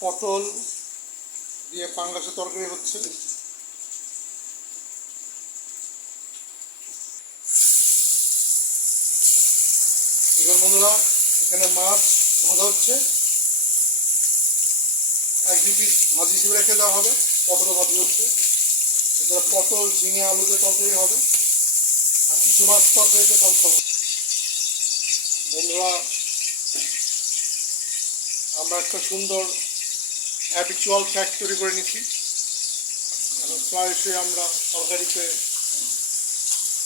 পটল দিয়ে পাঙ্গাসের তরকারি হচ্ছে। দেখুন বন্ধুরা, এখানে মাছ ভাজা হচ্ছে। এক দুই পিস ভাজি হিসেবে রেখে দেওয়া হবে। পটল ভাজি হচ্ছে, এছাড়া পটল ঝিঙে আলুতে তরকারি হবে, আর কিছু মাছ তরকারিতে তরকারি। বন্ধুরা, আমরা একটা সুন্দর হ্যাবিচুয়াল ফ্যাক্ট তৈরি করে নিচ্ছি। এখন প্রায়শই আমরা তরকারিতে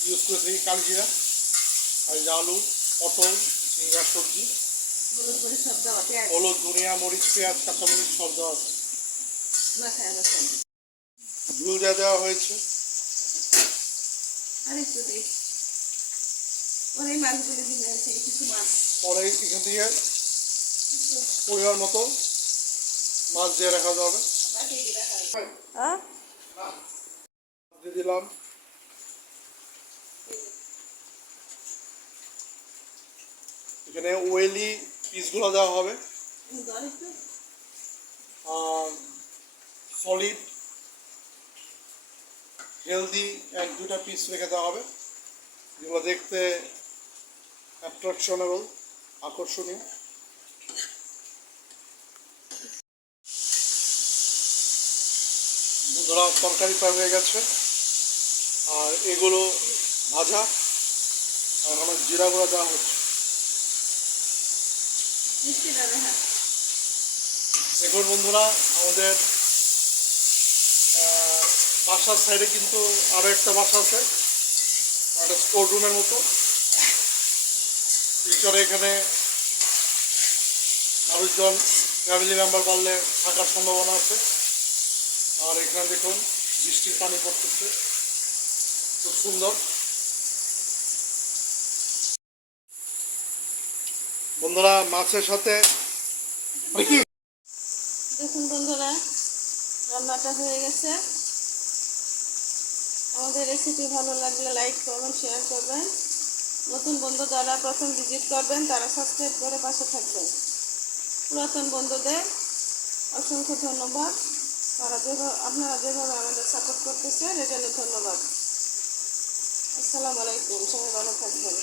ইউজ করে থাকি কালজিরা, আর আলু, পটল, ঝিঙ্গা সবজি, হলুদ, ধনিয়া, মরিচ, পেঁয়াজ, কাঁচামরিচ সব দেওয়া আছে। ঝুল দেওয়া হয়েছে। পরে এখান থেকে পরিমাণ মতো মাছ দিয়ে রাখা যাবে। দিয়ে দিলাম। এখানে ওয়েলি পিসগুলো দেওয়া হবে, সলিড হেলদি এক দুটা পিস রেখে দেওয়া হবে, যেগুলো দেখতে অ্যাট্রাকশনেবল, আকর্ষণীয়। বন্ধুরা, তরকারি প্রায় হয়ে গেছে, আর এগুলো ভাজা, আর আমার জিরা গুঁড়া দেওয়া হচ্ছে। দেখুন বন্ধুরা, আমাদের বাসার সাইডে কিন্তু আরও একটা বাসা আছে, একটা স্টোর রুমের মতো। ফিউচারে এখানে মানুষজন ফ্যামিলি মেম্বার বাড়লে থাকার সম্ভাবনা আছে। আর এখানে দেখুন বৃষ্টির পানি পড়তেছে, খুব সুন্দর। বন্ধুরা, মাছের সাথে দেখুন বন্ধুরা, রান্নাটা হয়ে গেছে। আমাদের রেসিপি ভালো লাগলে লাইক করবেন, শেয়ার করবেন। নতুন বন্ধু যারা প্রথম ভিজিট করবেন তারা সাবস্ক্রাইব করে পাশে থাকবেন। পুরাতন বন্ধুদের অসংখ্য ধন্যবাদ। আপনারা যেভাবে আমাদের সাপোর্ট করতেছেন এর জন্য ধন্যবাদ। আসসালামু আলাইকুম, সবাই ভালো থাকবেন।